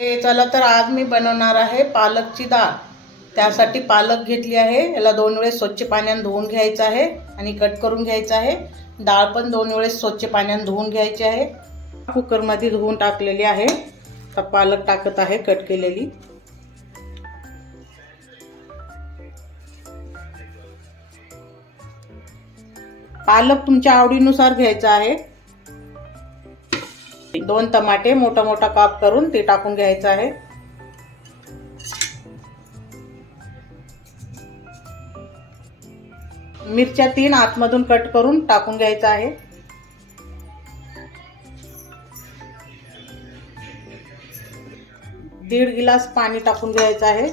हे चला तर आज मी बनवणार आहे पालकची डाळ त्यासाठी पालक घेतली आहे. याला दोन वेळेस स्वच्छ पाण्याने धुवून घ्यायचं आहे आणि कट करून घ्यायचं आहे. डाळ पण दोन वेळेस स्वच्छ पाण्याने धुवून घ्यायची आहे. कुकरमध्ये धुवून टाकलेली आहे. तर पालक टाकत आहे कट केलेली. पालक तुमच्या आवडीनुसार घ्यायचा आहे. दोन टमाटे मोठा मोठा काप करून ते टाकून घ्यायचं आहे. मिरच्या तीन आतमधून कट करून टाकून घ्यायचं आहे. दीड गिलास पाणी टाकून घ्यायचं आहे.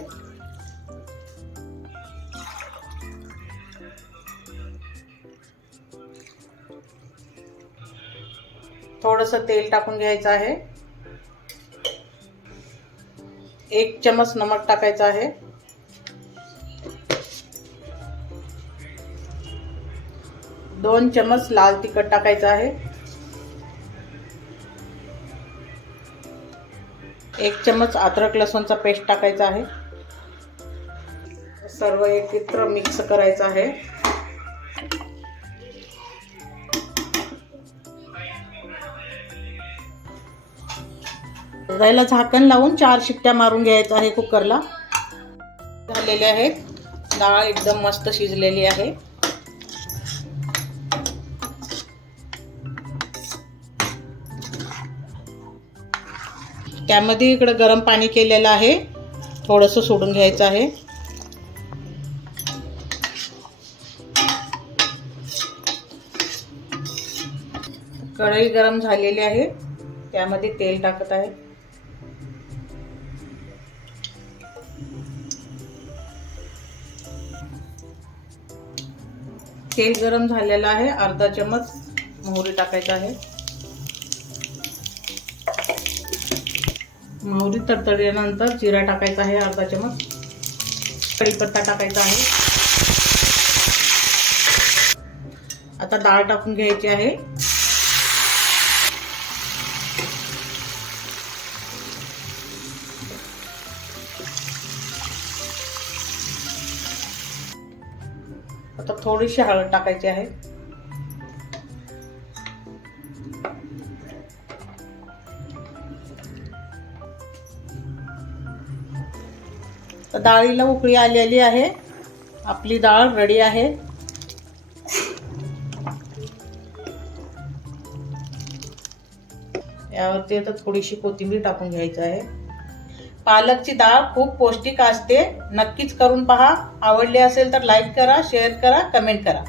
थोडस तेल टाकून घ्यायचं आहे. एक चमच नमक टाकायचं आहे. दोन चमच लाल तिखट टाकायचं आहे. एक चमच अद्रक लसूणचा पेस्ट टाकायचा आहे. सर्व एकत्र मिक्स करायचं आहे. त्याला झाकण लावून चार शिट्ट्या मारून घ्यायचं आहे कुकरला. झालेले आहेत. डाळ एकदम मस्त शिजलेली आहे. त्यामध्ये इकडं गरम पाणी केलेलं आहे. थोडंसं सोडून घ्यायचं आहे. कढई गरम झालेली आहे. त्यामध्ये तेल टाकत आहे. तेल गरम झालेलं आहे. अर्धा चमच मोहरी टाकायचं आहे. मोहरी तडतडल्यानंतर जिरा टाकायचा आहे अर्धा चमच कढीपत्ता टाकायचा आहे. आता डाळ टाकून घ्यायची आहे. आता थोडीशी हळद टाकायची आहे. तर डाळीला उकळी आलेली आहे. आपली डाळ रेडी आहे. यावरती आता थोडीशी कोथिंबीर टाकून घ्यायचं आहे. पालकची डाळ खूप पौष्टिक असते. नक्कीच करून पहा. आवडली असेल तर लाईक करा शेअर करा कमेंट करा.